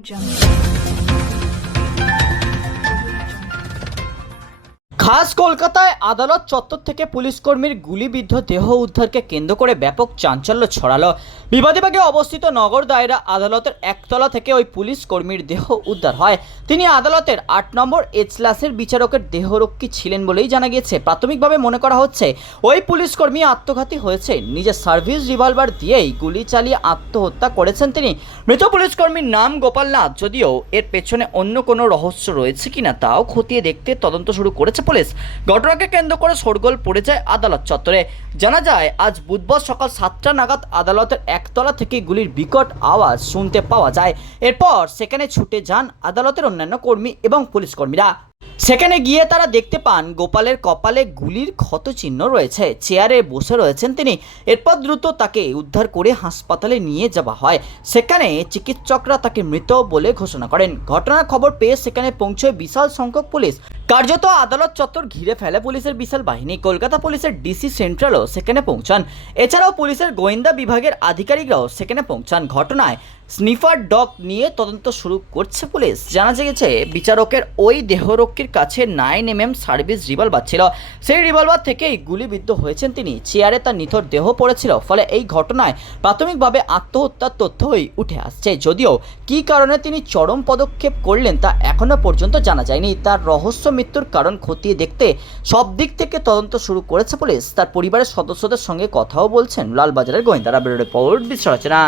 jump. খাস কলকাতায় আদালত চত্বর থেকে পুলিশ কর্মীর গুলিবিদ্ধ দেহ উদ্ধারকে কেন্দ্র করে ব্যাপক চাঞ্চল্য ছড়ালো। বিবাদীবাগে অবস্থিত নগর দায়রা আদালতের একতলা থেকে ওই পুলিশ কর্মীর দেহ উদ্ধার হয়। তিনি আদালতের আট নম্বর এজলাসের বিচারকের দেহরক্ষী ছিলেন বলেই জানা গিয়েছে। প্রাথমিকভাবে মনে করা হচ্ছে, ওই পুলিশ কর্মী আত্মঘাতী হয়েছে। নিজের সার্ভিস রিভলভার দিয়েই গুলি চালিয়ে আত্মহত্যা করেছেন তিনি। মৃত পুলিশ কর্মীর নাম গোপাল নাথ, যদিও এর পেছনে অন্য কোনো রহস্য রয়েছে কিনা তাও খতিয়ে দেখতে তদন্ত শুরু করেছে পুলিশ। ঘটনাকে কেন্দ্র করে শোরগোল পড়ে যায় আদালত চত্বরে। জানা যায়, আজ বুধবার সকাল সাতটা নাগাদ আদালতের একতলা থেকে গুলির বিকট আওয়াজ শুনতে পাওয়া যায়। এরপর সেখানে ছুটে যান আদালতের অন্যান্য কর্মী এবং পুলিশ কর্মীরা। সেখানে গিয়ে তারা দেখতে পান, গোপালের কপালে গুলির ক্ষতচিহ্ন রয়েছে। চেয়ারে বসে রয়েছেন তিনি। এরপর দ্রুত তাকে উদ্ধার করে হাসপাতালে নিয়ে যাওয়া হয়। সেখানে চিকিৎসকরা তাকে মৃত বলে ঘোষণা করেন। ঘটনার খবর পেয়ে সেখানে পৌঁছয় বিশাল সংখ্যক পুলিশ। কার্যত আদালত চত্বর ঘিরে ফেলে পুলিশের বিশাল বাহিনী। কলকাতা পুলিশের ডিসি সেন্ট্রালও সেখানে পৌঁছান। এছাড়াও পুলিশের গোয়েন্দা বিভাগের আধিকারিকরাও সেখানে পৌঁছান। ঘটনায় স্নিফার ডগ নিয়ে তদন্ত শুরু করছে পুলিশ। জানা গেছে বিচারকের ওই দেহরক্ষীর কাছে nine M M service revolver ছিল। সেই রিভলভার থেকেই গুলিবিদ্ধ হয়েছেন তিনি। চেয়ারে তার নিথর দেহ পড়েছিল। ফলে এই ঘটনায় প্রাথমিকভাবে আত্মহত্যার তথ্যই উঠে আসছে। যদিও কী কারণে তিনি চরম পদক্ষেপ করলেন তা এখনও পর্যন্ত জানা যায়নি। তার রহস্য মৃত্যুর কারণ খতিয়ে দেখতে সব দিক থেকে তদন্ত শুরু করেছে পুলিশ। তার পরিবারের সদস্যদের সঙ্গে কথাও বলছেন লালবাজারের গোয়েন্দারা। বেরোয় রিপোর্ট, বিশ্ব রচনা।